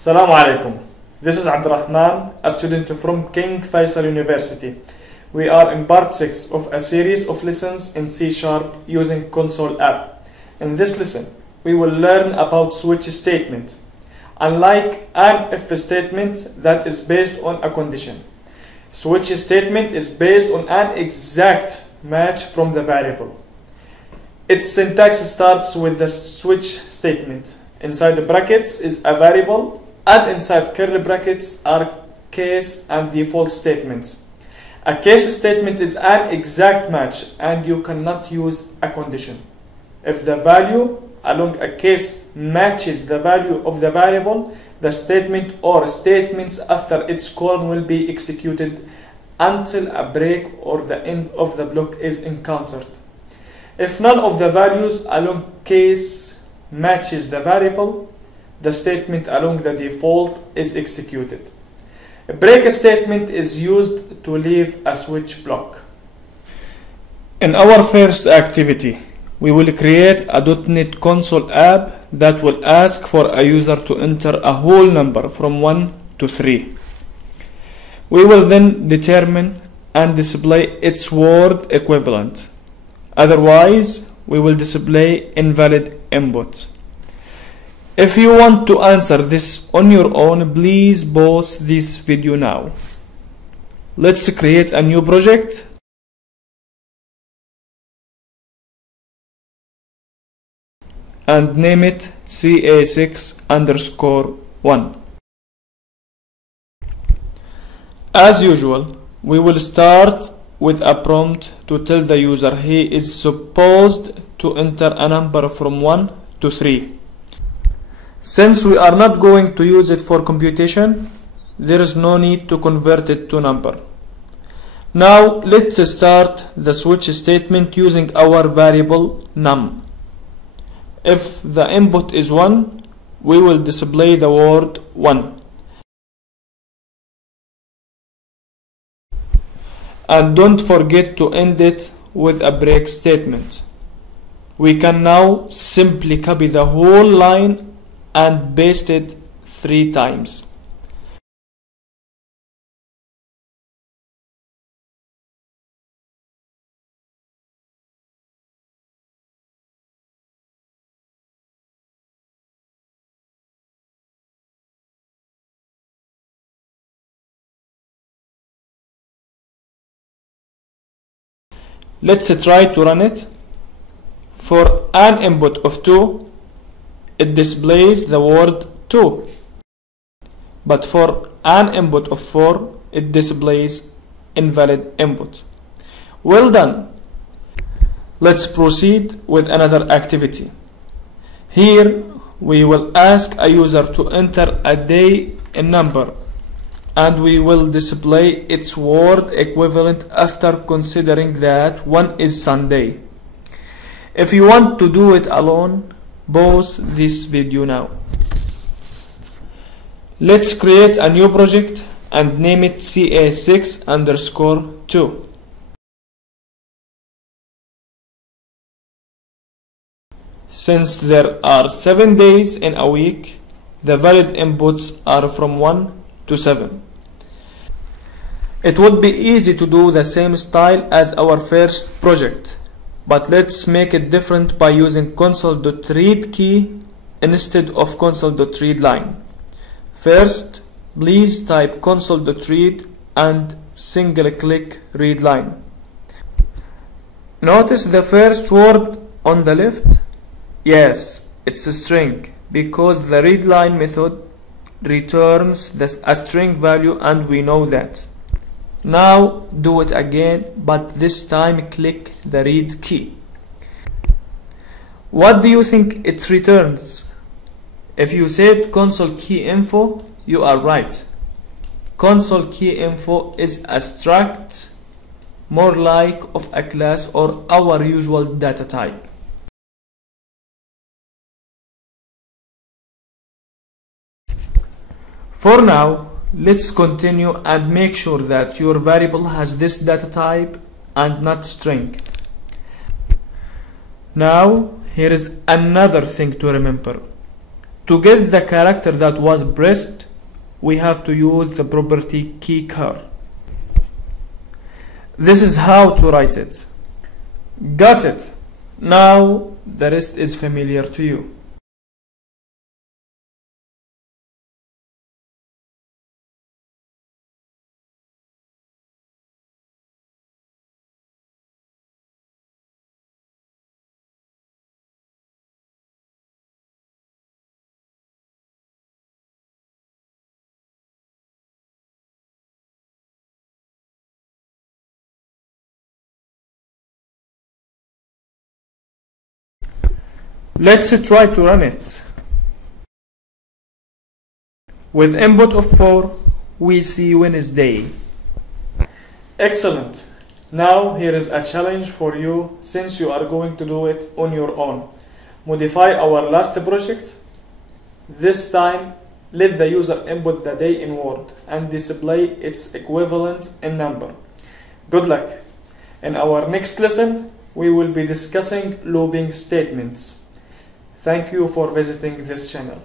Assalamu alaikum. This is Abdulrhman, a student from King Faisal University. We are in part 6 of a series of lessons in C# using console app. In this lesson, we will learn about switch statement. Unlike an if statement that is based on a condition, switch statement is based on an exact match from the variable. Its syntax starts with the switch statement. Inside the brackets is a variable, and inside curly brackets are case and default statements. A case statement is an exact match and you cannot use a condition. If the value along a case matches the value of the variable, the statement or statements after its colon will be executed until a break or the end of the block is encountered. If none of the values along case matches the variable, the statement along the default is executed. A break statement is used to leave a switch block. In our first activity, we will create a .NET console app that will ask for a user to enter a whole number from 1 to 3. We will then determine and display its word equivalent. Otherwise, we will display invalid input. If you want to answer this on your own, please pause this video now. Let's create a new project. And name it CA6_1. As usual, we will start with a prompt to tell the user he is supposed to enter a number from 1 to 3. Since we are not going to use it for computation, there is no need to convert it to number. Now let's start the switch statement using our variable num. If the input is 1, we will display the word 1. And don't forget to end it with a break statement. We can now simply copy the whole line and paste it 3 times. Let's try to run it. For an input of 2, it displays the word 2. But for an input of 4, it displays invalid input. Well done. Let's proceed with another activity. Here we will ask a user to enter a day in number, and we will display its word equivalent after considering that 1 is Sunday. If you want to do it alone, pause this video now. Let's create a new project and name it CA6_2. Since there are 7 days in a week, the valid inputs are from 1 to 7. It would be easy to do the same style as our first project, but let's make it different by using console.read key instead of console.readline. First, please type console.read and single click readline. Notice the first word on the left? Yes, it's a string, because the readline method returns a string value and we know that. Now do it again, but this time click the read key. What do you think it returns? If you said console key info, you are right. Console key info is a struct, more like of a class or our usual data type. For now, let's continue and make sure that your variable has this data type and not string. Now, here is another thing to remember. To get the character that was pressed, we have to use the property keyChar. This is how to write it. Got it? Now the rest is familiar to you. Let's try to run it. With input of 4, we see Wednesday. Excellent. Now here is a challenge for you, since you are going to do it on your own. Modify our last project. This time, let the user input the day in Word and display its equivalent in number. Good luck. In our next lesson, we will be discussing looping statements. Thank you for visiting this channel.